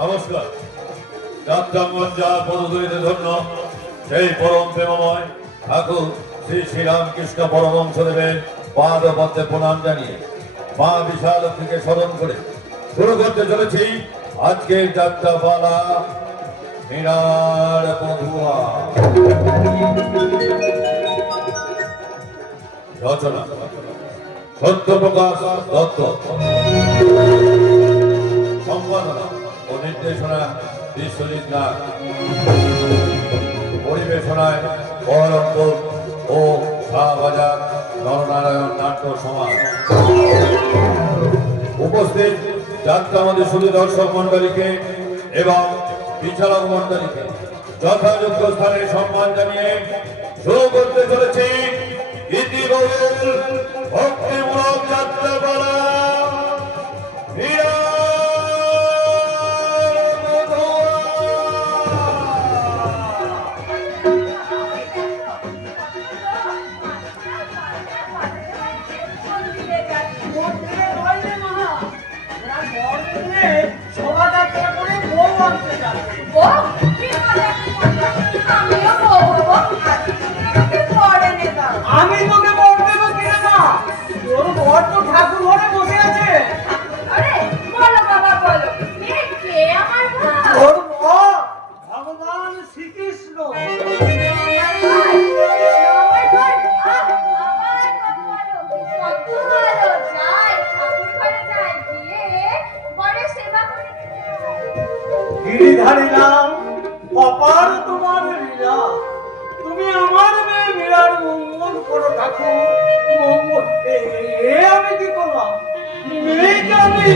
নমস্কার। যাত্রাঙ্গন যার পদধূলিতে ধন্য সেই পরম প্রেমময় ঠাকুর শ্রী শ্রীরামকৃষ্ণ পরমহংসদেবের পাদ পদ্মে প্রণাম জানিয়ে মা বিশালক্ষীকে স্মরণ করে শুরু করতে চলেছি আজকের যাত্রাপালা মীরার বধূয়া। রচনা সত্যপ্রকাশ দত্ত, সম্পাদনা ও নির্দেশনা বিশ্বজিৎ নাগ, পরিবেশনায় বহরমপুর ও শাহবাজার নরনারায়ণ নাট্য সমাজ। উপস্থিত যাত্রামধ্যে শুধু দর্শক মন্ডলীকে এবং বিচারক মন্ডলীকে যথাযোগ্য স্থানে সম্মান জানিয়ে শুরু করতে চলেছি ইতিবহুল ভক্তিমূলক যাত্রাপালা মীরার বধূয়া। আমি তোকে বর দেবো কিনা না, তোর বর তো ঠাকুর ঘরে বসে আছে। তোর বর ভগবান শ্রীকৃষ্ণ। গিরিধারী নাম অপার তোমার লীলা, তুমি আমার মেয়ে মীরার মঙ্গল করো ঠাকুর মঙ্গল। আমি কি করলাম? মেয়েকে আমি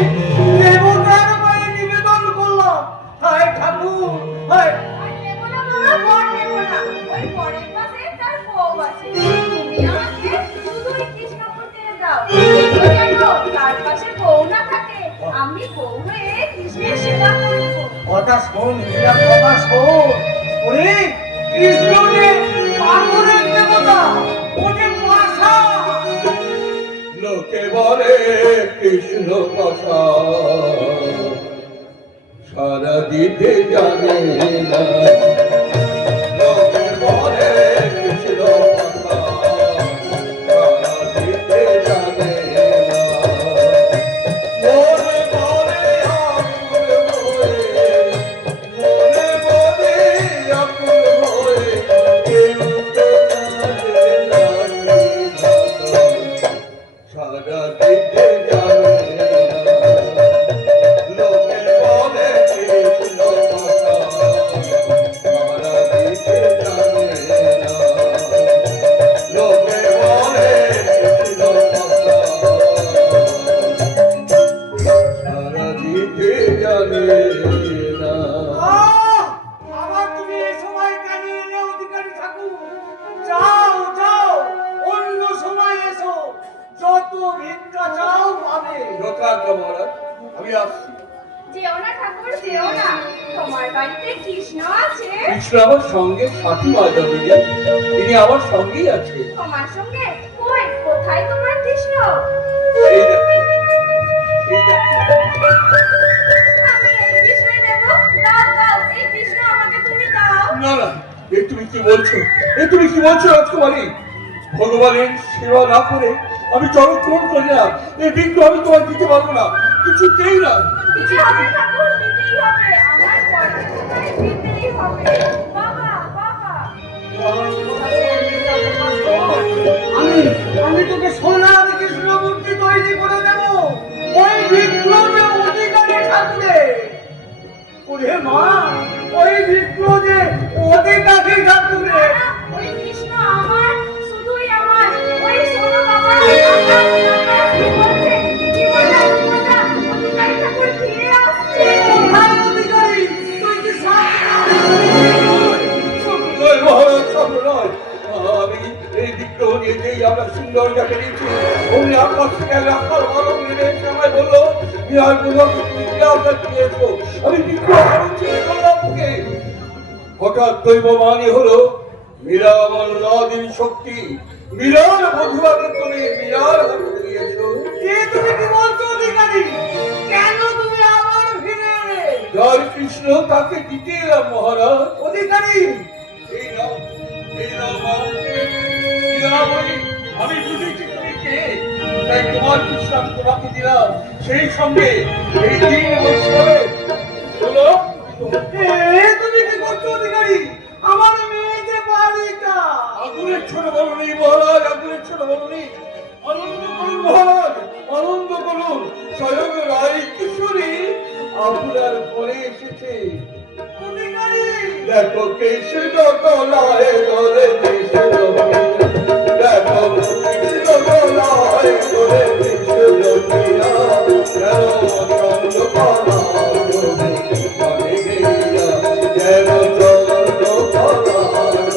দেবতার পায়ে নিবেদন করলাম। হায় ঠাকুর হায়। আমি বউ হয়ে কৃষ্ণের সেবা করবো। কথা শোন মীরা, কথা শোন। ওরে কৃষ্ণ যে পাগলের দেবতা, ওকে মাথা। লোকে বলে কৃষ্ণ কথা সারা দিতে জানে না। লোকে বলে কৃষ্ণ কথা সারা দিতে জানে না। মনে বলে আকুল হয়ে, মনে বলে আকুল হয়ে, কেউ তো জানে না সারা দিতে জানে না। লোকে বলে কৃষ্ণ কথা সারা দিতে জানে না। লোকে বলে কৃষ্ণ কথা সারা দিতে জানে না। আবার তুমি এই সময় কেন এলে অধিকারী ঠাকুর? যাও যাও, অন্য সময় এসো, যত ভিক্ষা চাও পাবে। যথার্থ মহারাজ, আমি আসছি। যেও না ঠাকুর, যেও না। তোমার বাড়িতে কৃষ্ণ আছে? কৃষ্ণ আমার সঙ্গে সাথী বাজাবে, তিনি আমার সঙ্গেই আছে। তোমার সঙ্গে? কই, কোথায় তোমার কৃষ্ণ? এই দেখো, এই দেখো। আমি এই কৃষ্ণই দেব। দাও দাও, এই কৃষ্ণ আমাকে তুমি দাও। না না, এ তুমি কি বলছো? এ তুমি কি বলছো রাজকুমারী? ভগবানের সেবা না করে আমি চরণ গ্রহণ করি না। এই বিঘ্ন আমি তোমার দিতে পারবো না, কিছুতেই না। দিতে হবে ঠাকুর, দিতেই হবে। আমার পরের কথায় দিতেই হবে। বাবা বাবা। আমি আমি তোকে সোনার কৃষ্ণ মূর্তি তৈরি করে দেব, ওই বিপ্লবে অধিকারী থাকবে। ওরে মা, ওই বিপ্লবে অধিকারী ঠাকুরে। ওই কৃষ্ণ আমার, শুধুই আমার। ওই শোনো বাবা, কি বলছে? কি বলে? অধিকারী ঠাকুর ফিরে আসছে। কোথায় অধিকারী? তুই কি নয় মহারাজ, স্বপ্ন নয়। আমি এই বিগ্রহ নিয়ে যেই আমরা সুন্দর যাকে দিচ্ছি, অমনি আকাশ থেকে রাখার বরং নেমে এসে আমায় বললো, বিহার গুলো দিয়েছো। আমি বিগ্রহ করলাম মুখে। হঠাৎ দৈববাণী হলো, মীরা আমার লাদিন শক্তি, মীরার বধূয়াকে তুমি মীরার হাতে দিয়েছো। তুমি কি বলছো অধিকারী? কেন তুমি আবার ফিরে এলে? জয় কৃষ্ণ তাকে দিতে এলাম মহারাজ। অধিকারী এই নাও, এই নাও মা। লীলাবতী, আমি বুঝেছি তুমি কে, তাই তোমার বিশ্রাম তোমাকে দিলাম। সেই সঙ্গে এই দিন উৎসবে বলো তুমি কি করছো অধিকারী? আমার মেয়ে যে বালিকা। আগুনের ছোট বলনি মহারাজ, আগুনের ছোট বলনি। আনন্দ করুন মহারাজ, আনন্দ করুন। স্বয়ং রায় কিশোরী আপনার ঘরে এসেছে। অধিকারী দেখো কৃষ্ণ তলায় ধরে কৃষ্ণ প্রিয়া। দেখো কৃষ্ণ তলায় ধরে কৃষ্ণ প্রিয়া। যেন চন্দ্রকলা ধরে বলে গেলিয়া। যেন চন্দ্রকলা ধরে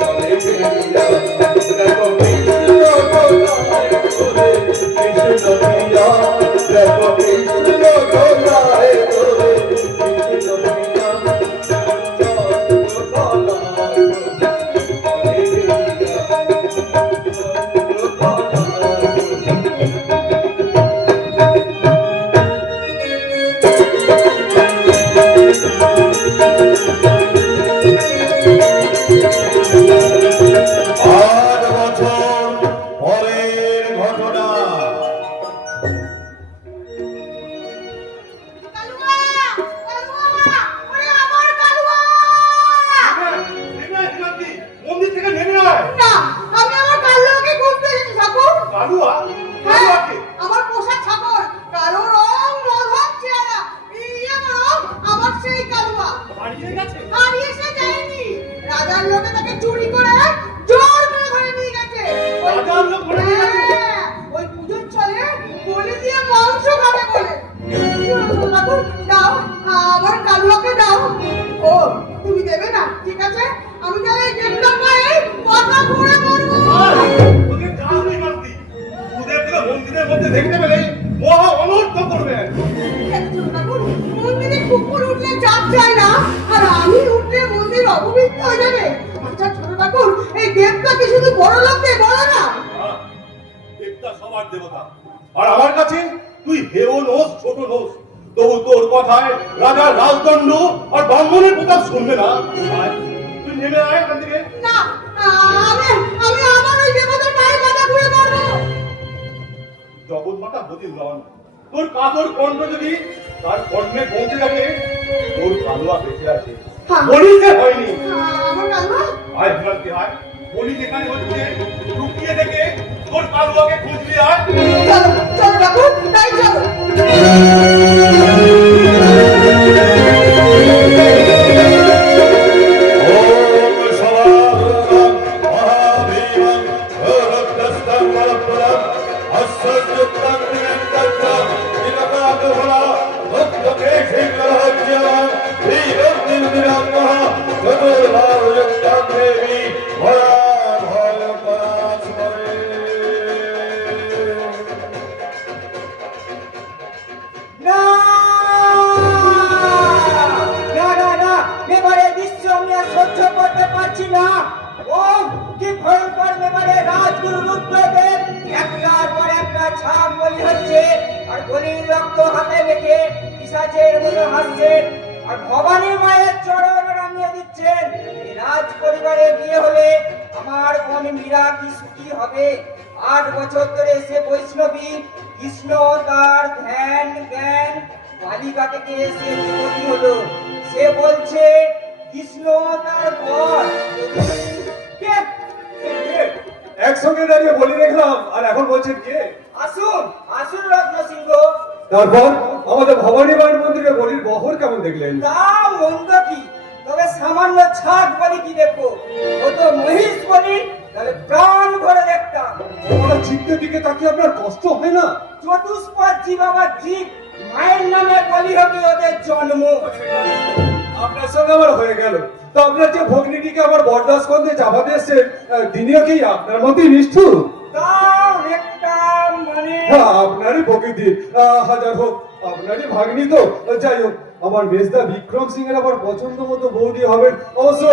বলে গেলিয়া। দেখো কৃষ্ণ তলায় ধরে কৃষ্ণ প্রিয়া। দেখো কৃষ্ণ তলায় ধরে কৃষ্ণ প্রিয়া। আট বছর পরের ঘটনা। কালুয়া! কালুয়া! ওরে আমার কালুয়া! মন্দির থেকে নেমে আয়। না, আমি আমার কালুয়াকে খুঁজতে এসেছি ঠাকুর। কালুয়া, হ্যাঁ, আমার পোষা ছাগল, কালো রং, মধুর চেহারা। আমার সেই কালুয়া হারিয়ে গেছে। হারিয়ে সে যায়নি। রাজার লোকে তাকে চুরি করে জোর করে ধরে নিয়ে গেছে। রাজার লোক ধরে নিয়ে গেছে? হ্যাঁ, ওই পুজোর চলে বলি দিয়ে মাংস খাবে বলে। কি হলো ঠাকুর? দাও, আমার কালুয়াকে দাও। ও, তুমি দেবে না? ঠিক আছে, আমি তাহলে এই গেটটা পায়ে কথা ঘুরে মরবো। ওকে জানবি মানতি। ওদের থেকে মন্দিরের মধ্যে দেখতে পেলে মহা অনর্থ করবে। মন্দিরে কুকুর উঠলে চাপ যায় না, আর আমি উঠলে মন্দির অপবিত্র হয়ে যাবে। আচ্ছা ছোট ঠাকুর, এই দেবতা কি শুধু বড় লোকদের বলে না? দেবতা সবার দেবতা। আর আমার কাছে তুই হেও নোস, ছোট নোস। তবু তোর কথায় রাজার রাজদণ্ড আর ব্রাহ্মণের প্রতাপ শুনবে না। আয়, তুই নেমে আয় এখান থেকে। না, আমি আমি আমার ওই দেবতার পায়ে কথা ঘুরে মারবো। জগৎ মাতা বদিল নন। তোর কাতর কণ্ঠ যদি তার কর্ণে পৌঁছে যাবে, তোর কালুয়া বেঁচে আছে। হ্যাঁ। বলিতে হয়নি। আমার কালুয়া? আয় ভ্রান্তি আয়। বলি যেখানে হচ্ছে লুকিয়ে থেকে তোর কালুয়াকে খুঁজবি আয়। চলো চলো ঠাকুর, তাই চলো। ওম সবারুকং মহাভীমং রুদ্রস্तं বলপুরং অশ্বযুক্তং নিরন্তং নিরকাদভরা ভক্তকেশিকরহস্যং শ্রীরত্নির্দিরঙ্গः চতুর্বাহুযুক্তং দেবী ভয়াভয়পরাস্মরে। না না না না, এবারে দৃশ্য আমি আর সহ্য করতে পারছি না। ও কি ভয়ঙ্কর! এবারে রাজগুরু রুদ্রদেব একটার পর একটা ছাপ বলি হচ্ছে, আর বলির রক্ত হাতে রেখে পিশাচের মতো হাসছেন, আর ভবানী মায়ের চরণ রাঙিয়ে দিচ্ছেন। এই রাজ পরিবারে বিয়ে হলে আমার বোন মীরা কি সুখী হবে। 8 বছর ধরে সে বৈষ্ণবী, কৃষ্ণ তার ধ্যান জ্ঞান, বালিকা থেকে সে বিপত্তি হলো। সে বলছে কৃষ্ণ তার বর। কে? একসঙ্গে দাঁড়িয়ে বলি দেখলাম, আর এখন বলছেন কে? আসুন আসুন রত্ন সিংহ। তারপর আমাদের ভবানী মায়ের মন্দিরে বলির বহর কেমন দেখলেন? তা মন্দ কি, তবে সামান্য ছাগ বলি কি দেখবো। ও তো মহিষ বলি, তাহলে প্রাণ ভরে দেখতাম। ওরা জীবদের দিকে তাকিয়ে আপনার কষ্ট হয় না? চতুষ্পদ জীব আবার জীব, মায়ের নামে বলি হবে ওদের জন্ম। আপনার সঙ্গে আমার হয়ে গেল। তো আপনার যে ভগ্নিটিকে আমার বরদাস্ত করতে চাপা দিয়েছেন, তিনিও কি আপনার মতোই নিষ্ঠুর? তা অনেকটা মানে হ্যাঁ, আপনারই প্রকৃতি। হাজার হোক আপনারই ভাগ্নি তো। যাই হোক, আমার মেজদা বিক্রম সিং এর আবার পছন্দ মতো বৌদি হবেন। অবশ্য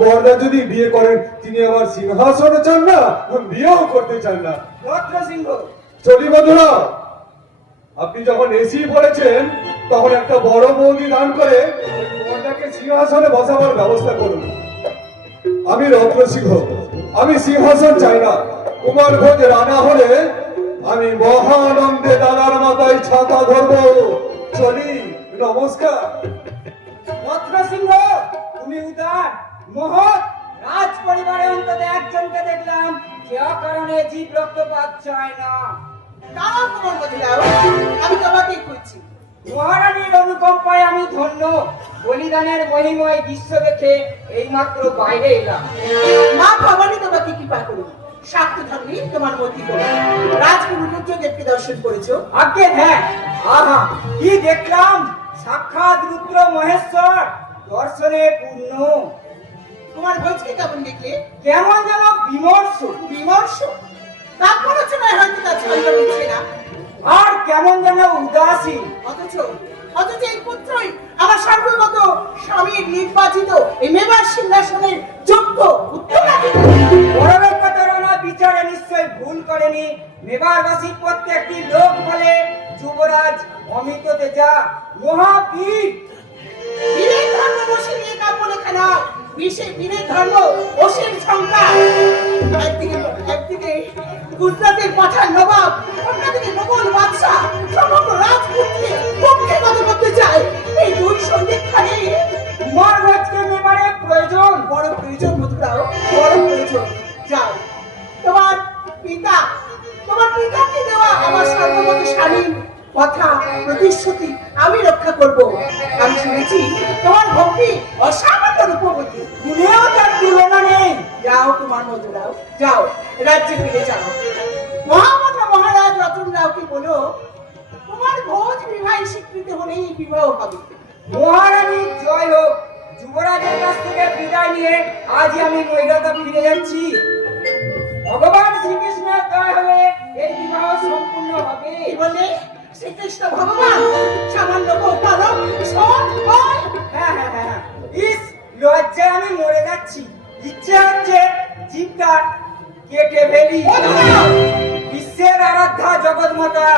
বরদা যদি বিয়ে করেন, তিনি আবার সিংহাসনও চান না, বিয়েও করতে চান না। রত্ন সিংহ। চলি বন্ধুরা, আপনি যখন এসি পড়েছেন, তখন একটা বড় বৌদি দান করে কুমারটাকে সিংহাসনে বসাবার ব্যবস্থা করুন। আমি রত্নসিংহ, আমি সিংহাসন চাই না। কুমার ভোজ রানা হলে আমি মহানন্দে দাদার মাথায় ছাতা ধরবো। চলি, নমস্কার। রত্নসিংহ, তুমি উদার মহৎ রাজ পরিবারে অন্তত একজনকে দেখলাম যে অকারণে জীব রক্তপাত চায় না। দাঁড়াও তোমার মধ্যে দাও, আমি তোমাকেই খুঁজছি। মহারানীর অনুকম্পায় আমি ধন্য। বলিদানের মহিময় দৃশ্য দেখে এইমাত্র বাইরে এলাম। মা ভবানী তোমাকে কৃপা করুন। শাক্ত ধর্মী তোমার মতি করুন। রাজগুরু রুদ্রদেবকে দর্শন করেছো? আজ্ঞে হ্যাঁ। আহা, কি দেখলাম! সাক্ষাৎ রুদ্র মহেশ্বর, দর্শনে পূর্ণ। তোমার ভোজকে কেমন দেখলে? কেমন যেন বিমর্ষ। বিমর্ষ? কাব্যরচনায় হয়তো তার ছন্দ মিলছে না। আর কেমন যেন উদাসীন। অথচ এই পুত্রই আমার সর্বগত স্বামীর নির্বাচিত এই মেবার সিংহাসনের যোগ্য উত্তরাধিকারী। পরলোকতারণা বিচারে নিশ্চয় ভুল করেনি। মেবারবাসী প্রত্যেকটি লোক বলে যুবরাজ অমিত তেজা মহাবীর। বীরের ধর্ম বসে নিয়ে কাব্য লেখা না, বীরের ধর্ম অসীম সংখ্যা। একদিকে গুজরাটের পাঠান নবাব, অন্যদিকে মোগল বাদশাহ সমগ্র রাজপুতকে পক্ষে কথা করতে চায়। এই দুই সন্ধিক্ষণে মহারাজকে মেবারে প্রয়োজন। বড় প্রয়োজন মধুরাও, বড় প্রয়োজন। যাও, তোমার পিতাকে দেওয়া আমার সর্বগত স্বামীর কথা প্রতিশ্রুতি আমি রক্ষা করব। আমি শুনেছি তোমার ভক্তি অসামান্য রূপবতী, গুণেও তার তুলনা নেই। যাও তোমার মধুরাও, যাও রাজ্যে ফিরে যাও। মহামান্য মহারাজ রতন রাওকে বলো তোমার ভোজ বিবাহের স্বীকৃতি হলেই বিবাহ হবে। মহারানী জয় হোক। যুবরাজের কাছ থেকে বিদায় নিয়ে আজই আমি নৈরতা ফিরে যাচ্ছি। ভগবান শ্রীকৃষ্ণের দয়া হলে এই বিবাহ সম্পূর্ণ হবে। কি বলে? শ্রীকৃষ্ণ ভগবান সামান্য গোপালক সৎ বল? হ্যাঁ। ইস, লজ্জায় আমি মরে যাচ্ছি। ইচ্ছে হচ্ছে জীবটা কেটে ফেলি। বিশ্বের আরাধ্যা জগৎমাতা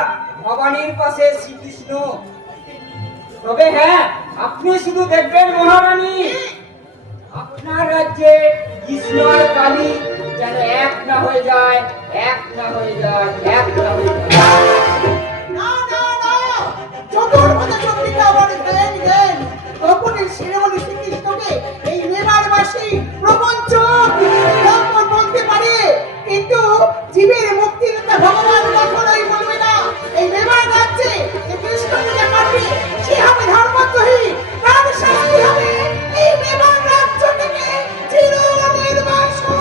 ভবানীর পাশে শ্রীকৃষ্ণ। তবে হ্যাঁ, আপনি শুধু দেখবেন মহারানী, আপনার রাজ্যে কৃষ্ণ আর কালী যেন এক না হয়ে যায়। চতুর্ভুজ চন্দ্রিকা আমার জ্ঞান গোপনের শিরোমণি শ্রীকৃষ্ণকে এই মেবারবাসী প্রপঞ্চ বলতে পারে, কিন্তু জীবের মুক্তিদাতা ভগবান কখনোই বলবে না এই মেবার রাজ্যে যে কৃষ্ণ পূজা করবে সে হবে ধর্মদ্রোহী। তার শাস্তি হবে এই মেবার রাজ্য থেকে চিরনির্বাসন।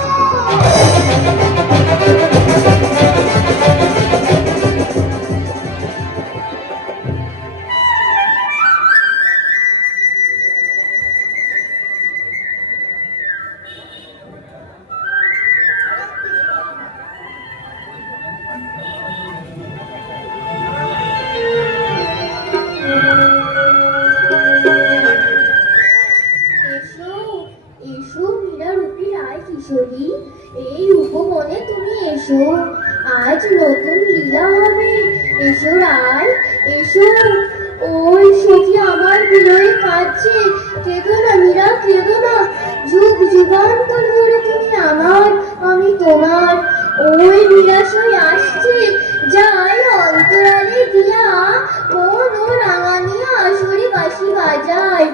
এই উপবনে তুমি এসো, আজ নতুন লীলা হবে। এসো রায়, এসো। ওই সখী আমার বিরহে কাঁদছে, কেঁদো না মীরা, কেঁদো না। যুগ যুগান্তর ধরে তুমি আমার, আমি তোমার। ওই নিরাশয় আসছে, যাই অন্তরালে দিয়া মন ও রাঙানিয়া আসরে বাঁশি বাজায়।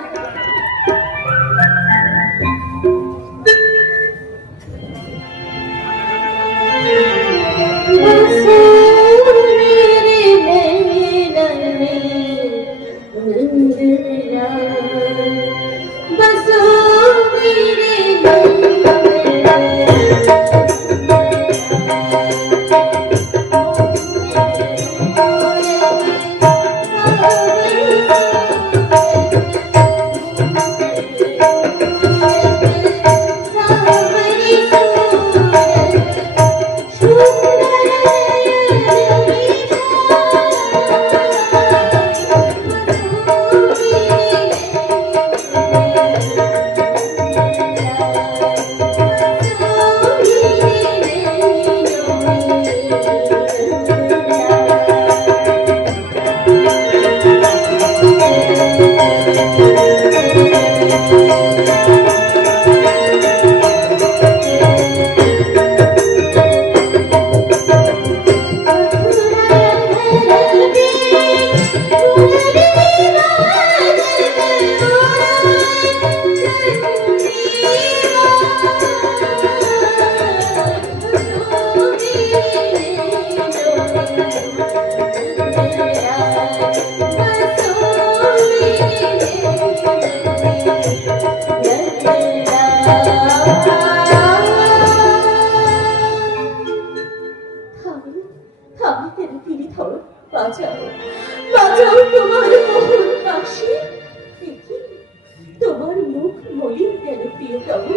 প্রিয়তম,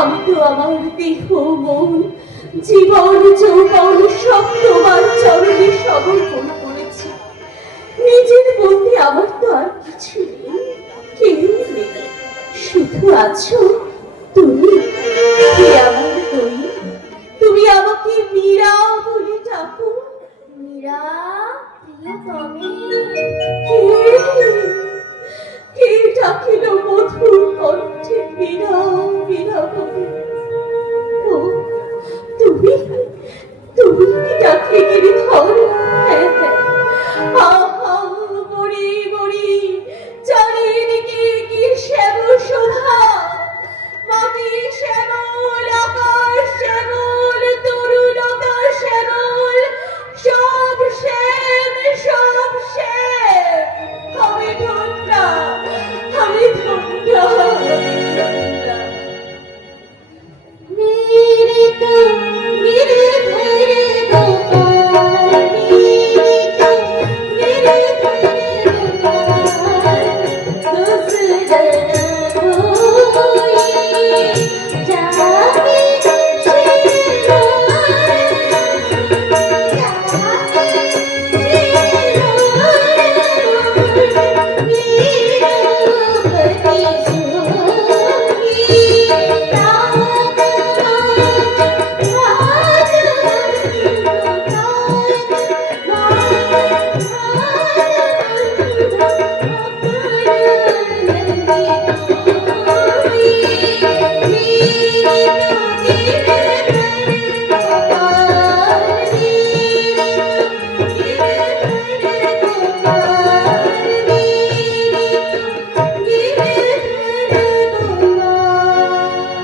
আমি তো আমার দেহ মন জীবন যৌবন সব তোমার চরণে সমর্পণ করেছি। নিজের মধ্যে আমার তো আর কিছু নেই, কেউ নেই, শুধু আছো তুমি। কে আমার তুই? তুমি আমাকে মীরা বলে ডাকো। মীরা, প্রিয়তমে। কে ডাকিল মধুর কণ্ঠে মীরা মীরা বলে? ও তুমি, তুমি কি ডাকলে গিরিধর? হ্যাঁ হ্যাঁ, আহা মরি মরি, চারিদিকে কি শ্যামল শোভা, মাটি শ্যামল, আকাশ শ্যামল, তরুলতা শ্যামল, সব শ্যাম সব শ্যাম। আমি ধন্যা, আমি ধন্যা, मेरे तो मेरे घर गोपाल, मेरे तो मेरे घर गोपाल, दूसरा कोई जाने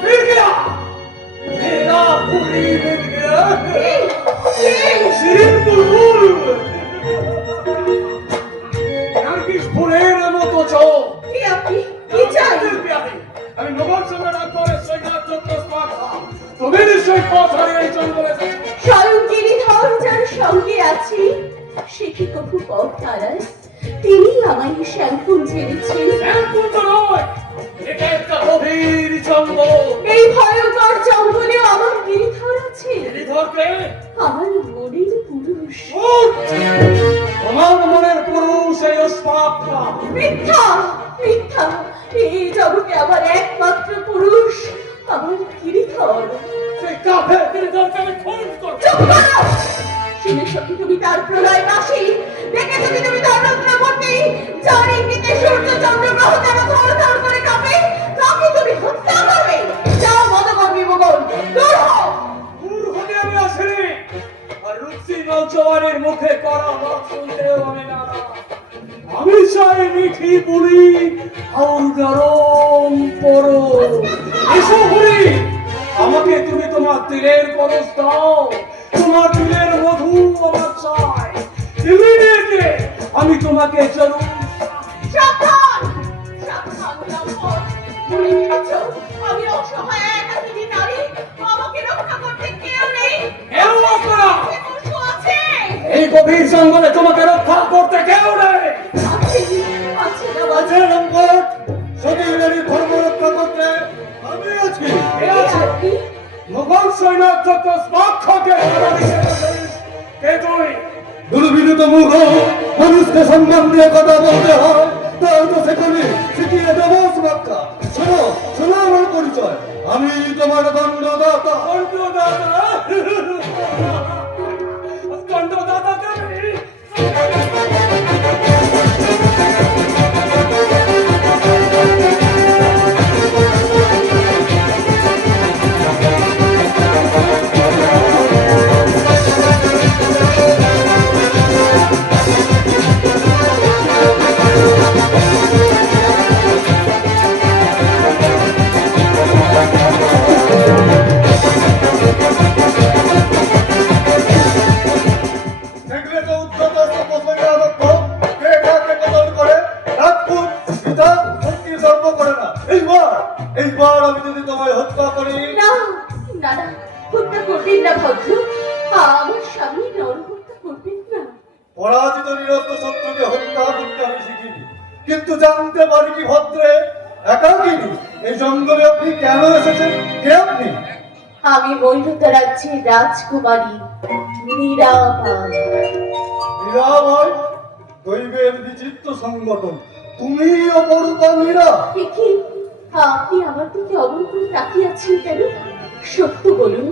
मिल गया मेरा पूरी मिल गया শিরিন বুলবুল নার্গিস ফুলের মতো চোখ কি আপনি কি চাই? আমি মোগল সম্রাট আকবরের সৈন্যত চতুষ্পাঠা তুমি নিশ্চয়ই পথ হারিয়ে এই জঙ্গলে এসেছো। স্বয়ং গিরিধর যার সঙ্গে আছি, সে কি কখু পথ হারায়? তিনি আমায় শ্যামপুর ছেড়েছেন। শ্যামপুর তো নয়, এটা একটা গভীর জঙ্গল। এই ভয়ঙ্কর জঙ্গলে আমার গিরিধর আছে, গিরিধরকে আমার মনের পুরুষ। তোমার মনের পুরুষ এই ওস্তাদটা। মিথ্যা মিথ্যা, এই জগতে আমার একমাত্র পুরুষ আমার গিরিধর। সেই কাফের গিরিধরকে আমি খুন করব। চুপ করো! শুনে সত্যি তুমি তার প্রলয় বাসী, দেখে যদি তুমি তার রত্নমূর্তি, যার ইঙ্গিতে সূর্য চন্দ্র গ্রহ তারা ধর করে কাঁপে, তাকে তুমি হত্যা করবে। যাও মদকর্মী মোগল, দূর হও। দূর হতে আমি আসিনি, আর রুচি নৌজওয়ানের মুখে করা বাক শুনতেও আমি না। আমি চাই মিঠি পুরি আর নরম পরো। এসো পুরি, আমাকে তুমি তোমার তিলের পরশ দাও, তোমার তিলের মধু আমার চাই। দিল্লিকে আমি তোমাকে জরুর। সাবধান সাবধান লম্পট, ভুলে গেছো আমি অসহায় একাকিনী নারী, আমাকে রক্ষা করতে কেউ নেই। কেউ আপনারা সে পশু আছে, এই গভীর জঙ্গলে তোমাকে রক্ষা করতে কেউ নেই। আছে আছে না বাজে? লম্পট, সতীনের ধর্ম রক্ষা করতে আমি আছি। কে আছে? মোগল সৈন্য চতুষ্পাঠকে হারা দিতে এসেছিস। কে তুই? দুর্বিনীত মুখ মানুষকে সম্মান দিয়ে কথা বলতে হয়, তাই তো সেখানে শিখিয়ে দেবো সুরক্ষা। শোনো শোনো আমার পরিচয়, আমি তোমার দণ্ডদাতা। দণ্ডদাতা? দণ্ডদাতা তুমি? দেখলে তো উদ্ধত তপস্যারত কে কাকে কতল করে, রাজপুত পিতা শক্তি সর্ব করে না। এইবার আমি যদি তোমায় হত্যা করি। না না না, হত্যা করবেন না ভদ্র, আমার স্বামী নরহত্যা করবেন না। পরাজিত নিরস্ত শত্রুকে হত্যা করতে আমি শিখিনি, কিন্তু জানতে পারি কি ভদ্রে একাকিনী এই জঙ্গলে আপনি কেন এসেছেন? কে আপনি? আমি মৈলতা রাজ্যের রাজকুমারী মীরাবাই। মীরাবাই, দৈবের বিচিত্র সংগঠন। তুমি অপরূপা মীরা। দেখি আপনি আমার দিকে অমন করে তাকিয়ে আছেন কেন? সত্য বলুন,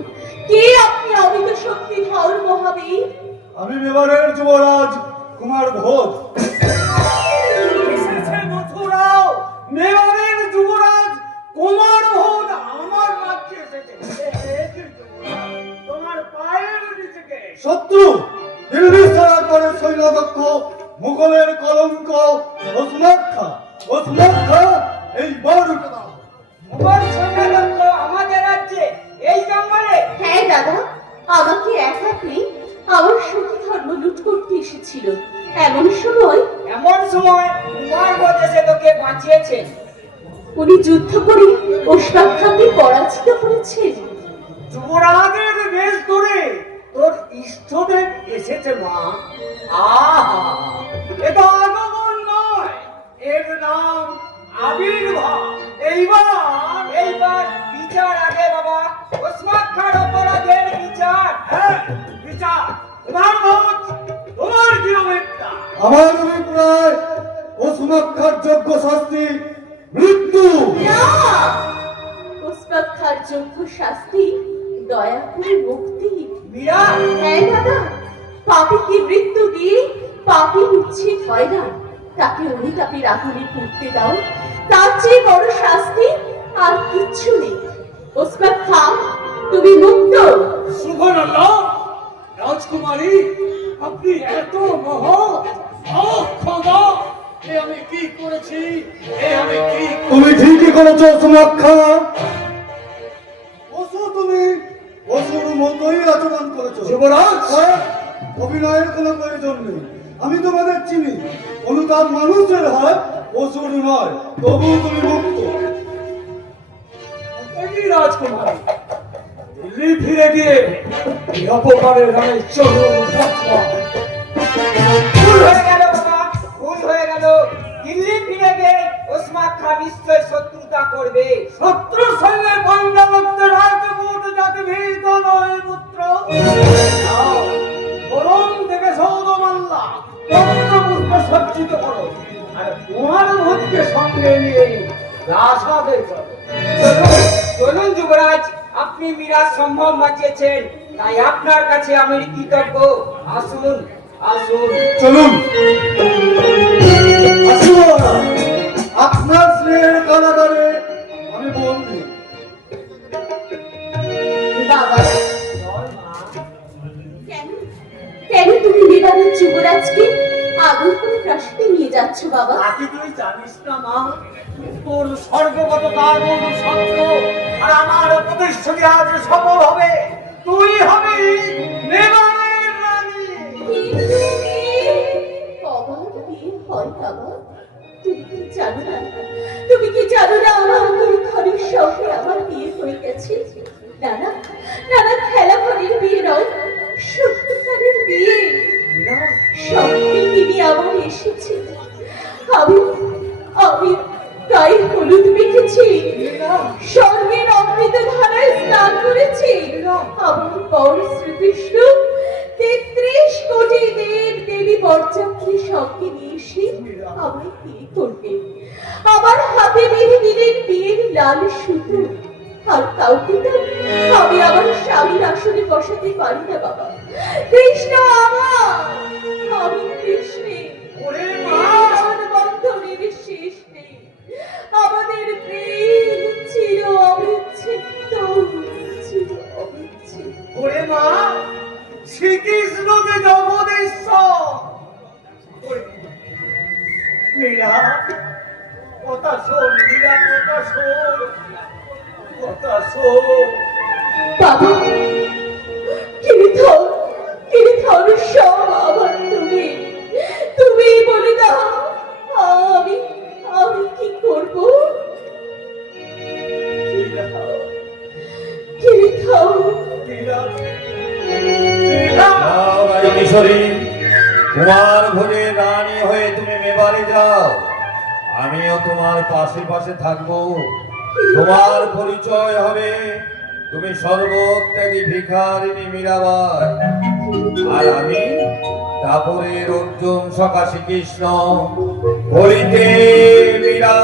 কে আপনি? অমিত শক্তি ধর মহাবীর। আমি মেবারের যুবরাজ কুমার ভোজ। এসেছে মথুরাও, মেবারের যুবরাজ কুমার ভোজ আমার রাজ্যে এসেছে। তোমার পায়ের নিচে কে? শত্রু, দিল্লি ছাড়া করে সৈন্যদক্ষ, মুঘলের কলঙ্ক, ওসমান খা এই বারুটা দাও। মুঘল সৈন্যদক্ষ আমাদের রাজ্যে এই জঙ্গলে? হ্যাঁ দাদা, আমাকে একা পেয়ে আমার সতী ধর্ম লুট করতে এসেছিল। এমন সময় কুমার ভোজ এসে তোকে বাঁচিয়েছেন। উনি যুদ্ধ করে ওসমান খানকে পরাজিত করেছেন। যুবরাজের বেশ ধরে তোর ইষ্টদেব এসেছে মা। আহা, এটা আগমন নয়, এর নাম আবির্ভাব। এইবার বিচার আগে বাবা, ওসমান খান অপরাধের বিচার। হ্যাঁ, বিচার। তোমার ভোজ, তোমার কি অভিপ্রায়? আমার অভিপ্রায় ওসমান খার যোগ্য শাস্তি মৃত্যু। না, ওসমান খান যোগ্য শাস্তি দয়া করে মুক্তি। মীরা, হ্যাঁ দাদা, পাপীকে মৃত্যু দিয়ে পাপী উচ্ছেদ হয় না, তাকে অনিতাপের আগুনে পুড়তে দাও। তার চেয়ে বড় শাস্তি আর কিচ্ছু নেই। ওসমান খান, তুমি মুক্ত। সুবহানাল্লাহ, রাজকুমারী, আপনি এত মহৎ। খোদা, এ আমি কি করেছি? তুমি ঠিকই করেছো ওসমান খা। তুমি অসুর মতোই আচরণ করেছো। যুবরাজ, অভিনয়ের কোনো প্রয়োজন নেই। আমি তোমাদের চিনি, অনুতাপ মানুষের হয়, অসুর নয়। তবু তুমি মুক্ত। রাজকুমারী, দিল্লি ফিরে গিয়ে এই অপকারের রানে ভুল হয়ে গেল বাবা, ভুল হয়ে গেল। দিল্লি ফিরে গিয়ে ওসমান খান নিশ্চয় শত্রুতা করবে। শত্রু সৈন্যের বন্ধবক্ত রাজপুত জাতি ভীত নয় পুত্র। বরং থেকে সৌদমাল্লা পত্রপুষ্প সজ্জিত করো, আর তোমার ভোজকে সঙ্গে নিয়ে রাসাদের করো। চলুন যুবরাজ, আপনি মীরা সম্ভব বাঁচিয়েছেন, তাই আপনার কাছে আমি কৃতজ্ঞ। আসুন আসুন। চলুন। আসুন বাবা, আপনার স্নেহের কারাগারে আমি বন্দী। বাবা, কেন কেন তুমি মেবারের যুবরাজকে আগুন করে প্রাসাদে নিয়ে যাচ্ছ বাবা? তাকে তুই জানিস না মা, তোর স্বর্গগত কারণ সত্য, আর আমার প্রতিশ্রুতি আজ সফল হবে। তুই হবি মেবারের রানী। কখন বিয়ে হয় বাবা? তুমি কি জানো না? তুমি কি জানো না আমার ঘরের সঙ্গে আমার বিয়ে হয়ে গেছে? না না না না, খেলা ঘরের বিয়ে নয়, সত্যিকারের বিয়ে। সত্যি তিনি আমার এসেছে। আমি আমি তাই হলুদ মেখেছি, স্বর্গের অমৃত ধারায় স্নান করেছি। আমার বর শ্রীকৃষ্ণ ৩৩ কোটি দেব দেবী বরযাত্রী সঙ্গে নিয়ে এসে আমায় বিয়ে করবে। আমার হাতে বেঁধে দিলেন বিয়ের লাল সুতো। আর কাউকে তো আমি আমার স্বামীর আসনে বসাতে পারি না বাবা। কৃষ্ণ আমার, আমি কৃষ্ণের। ওরে মা, বন্ধনের শেষ নেই। আমাদের প্রেম চির অবিচ্ছেদ্য, চির অবিচ্ছেদ্য। ওরে মা, শ্রীকৃষ্ণ যে জগদীশ্বর। মীরা, কথা শোন, মীরা, কথা শোন, কথা শোন। বাবা, কিরিথর সব আমার তুমি। তুমি বলে দাও, আমি আমি কি করব? কিরিথর, মীরা, যাও রাজকিশোরী, কুমার ভোজের রানী হয়ে তুমি মেবারে যাও। আমিও তোমার পাশে পাশে থাকবো। তোমার পরিচয় হবে তুমি সর্বত্যাগী ভিখারিণী মীরাবাই, আর আমি তারপরের অর্জুন সকাশী কৃষ্ণ বলিতে মীরা